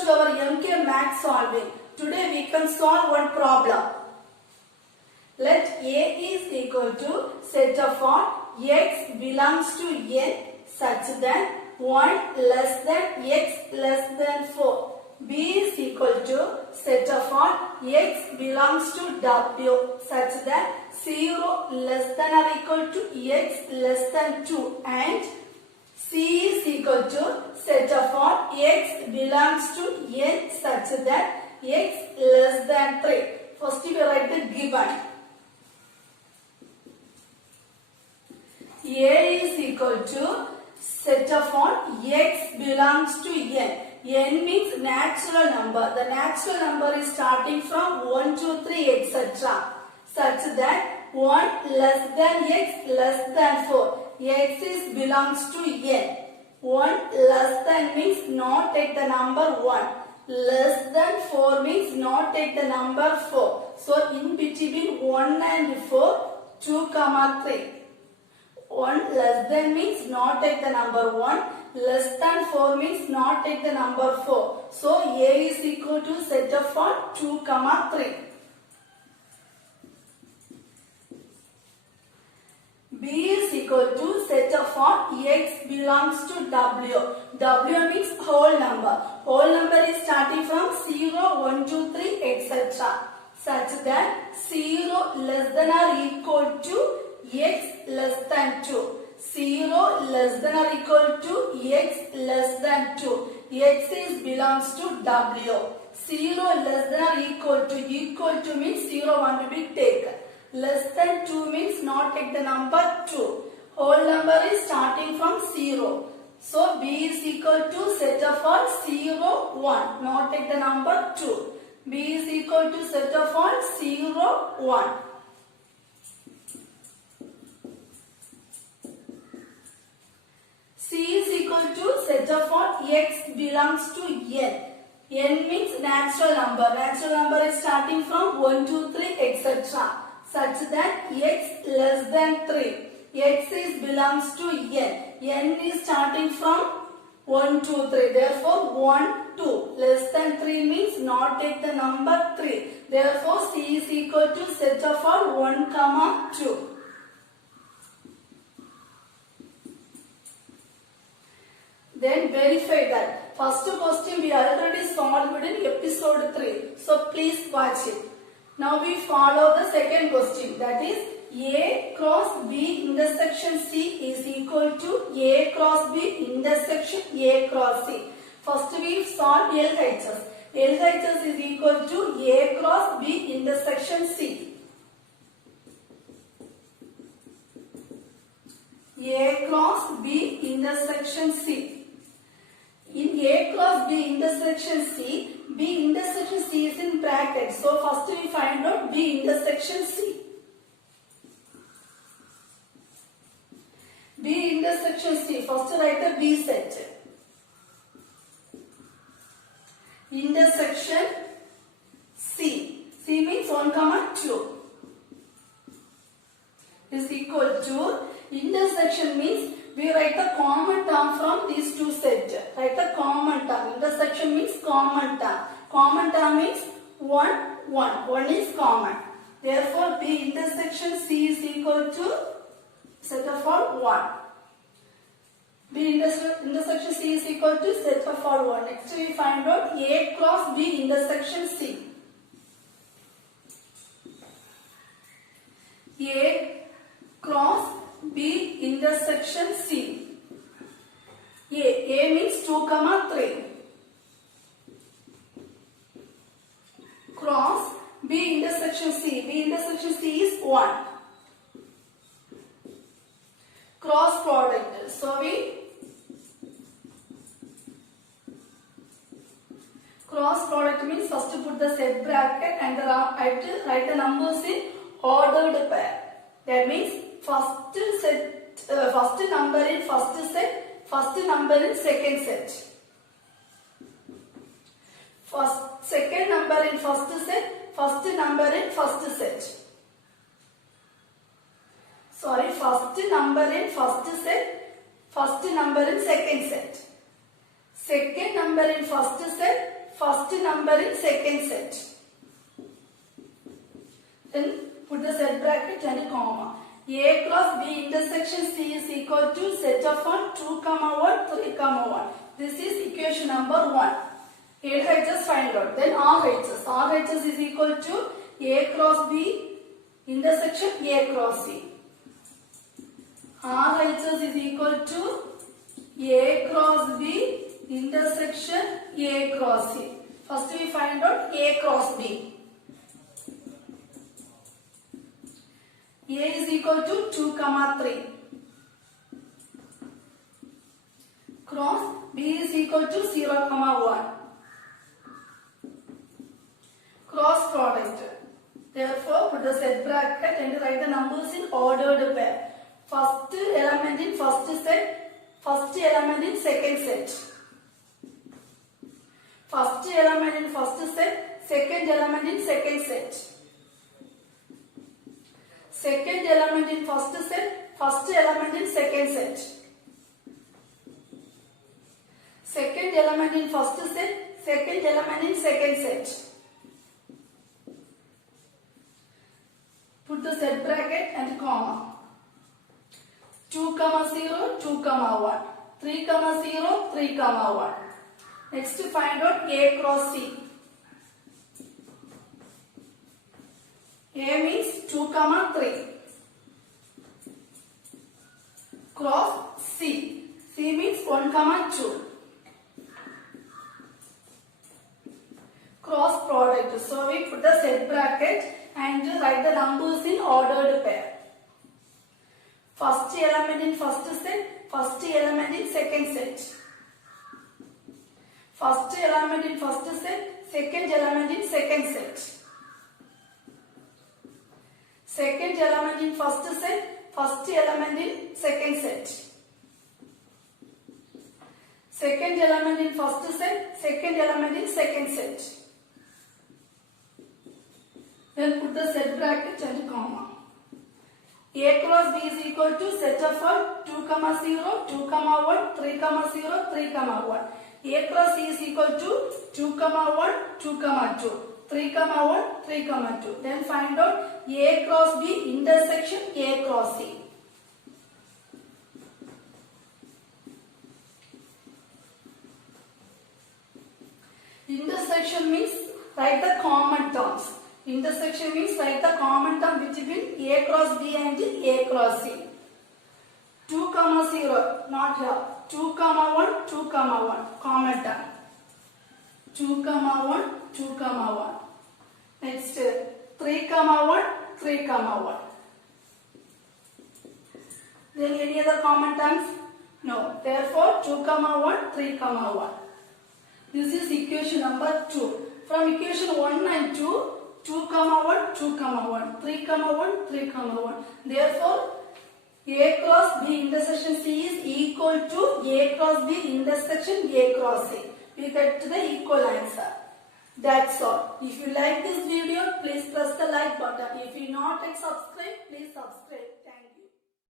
to our MK Math solving. Today we can solve one problem. Let A is equal to set of all x belongs to n such that 1 less than x less than 4. B is equal to set of all x belongs to W such that 0 less than or equal to x less than 2, and C is equal to set of all x belongs to n such that x less than 3. First we write the given. A is equal to set of all x belongs to n. N means natural number. The natural number is starting from 1, 2, 3, etc. such that 1 less than x less than 4. X is belongs to n. 1 less than means not take the number 1. Less than 4 means not take the number 4. So in between 1 and 4, 2, 3. 1 less than means not take the number 1. Less than 4 means not take the number 4. So A is equal to set of all 2, 3. B is equal to set of all x belongs to W. W means whole number. Whole number is starting from 0, 1, 2, 3, etc. such that 0 less than or equal to x less than 2. 0 less than or equal to x less than 2. X is belongs to W. 0 less than or equal to means 0 want to be taken. Less than 2 means not take the number 2. Whole number is starting from 0. So B is equal to set of all 0, 1. Not take the number 2. B is equal to set of all 0, 1. C is equal to set of all x belongs to n. N means natural number. Natural number is starting from 1, 2, 3, etc. such that x less than 3. X is belongs to n. N is starting from 1, 2, 3. Therefore 1, 2 less than 3 means not take the number 3. Therefore C is equal to set of all 1, 2. Then verify that. First question we already solved in episode 3. So please watch it. Now we follow the second question, that is A cross B intersection C is equal to A cross B intersection A cross C. First we solve LHS. LHS is equal to A cross B intersection C. A cross B intersection C. In A cross B intersection C, B intersection C is in bracket. So first we find out B intersection C. B intersection C. First write the B set. Intersection C. C means 1, 2. Is equal to intersection means we write the common term from these two sets. Write the common term. Intersection means common term. Common term means 1, 1. 1 is common. Therefore, B intersection C is equal to set of all 1. B intersection C is equal to set of all 1. Next we find out A cross B intersection C. A cross B intersection C. A means 2, 3. Cross B intersection C. B intersection C is 1. Cross product. So we cross product means first to put the set bracket and write the numbers in ordered pair. That means first number in first set, first number in second set. Second number in first set, first number in first set. Sorry, first number in first set, first number in second set. Second number in first set, first number in second set. Then put the set bracket and comma. A cross B intersection C is equal to set of 1, 2, 1, 3, 1. This is equation number 1. LHS find out. Then RHS. RHS is equal to A cross B intersection A cross C. RHS is equal to A cross B intersection A cross C. First we find out A cross B. A is equal to 2, 3. Cross B is equal to 0, 1. Cross product. Therefore, put the set bracket and write the numbers in ordered pair. First element in first set, first element in second set. First element in first set, second element in second set. Second element in first set, first element in second set. Second element in first set, second element in second set. Put the set bracket and comma. 2, 0, 2, 1. 3, 0, 3, 1. Next find out A cross C. A means 2, 3. Cross C. C means 1, 2. Cross product. So we put the set bracket and write the numbers in ordered pair. First element in first set, first element in second set. First element in first set, second element in second set. Second element in first set, first element in second set. Second element in first set, second element in second set. Then put the set bracket and comma. A cross B is equal to set of 1, 2, 0, 2, 1, 3, 0, 3, 1. A cross C is equal to 2, 1, 2, 2, 3, 1, 3, 2. Then find out A cross B intersection A cross C. Intersection means write the common terms. Intersection means write the common term between A cross B and A cross C. 2, 0, not here. 2, 1, 2, 1, common term. 2, 1, 2, 1. Next, 3, 1, 3, 1. Then any other common terms? No. Therefore, 2, 1, 3, 1. This is equation number 2. From equation 1 and 2, 2, 1, 2, 1, 3, 1, 3, 1. Therefore, A cross B intersection C is equal to A cross B intersection A cross C. We get the equal answer. That's all. If you like this video, please press the like button. If you not yet subscribe, please subscribe.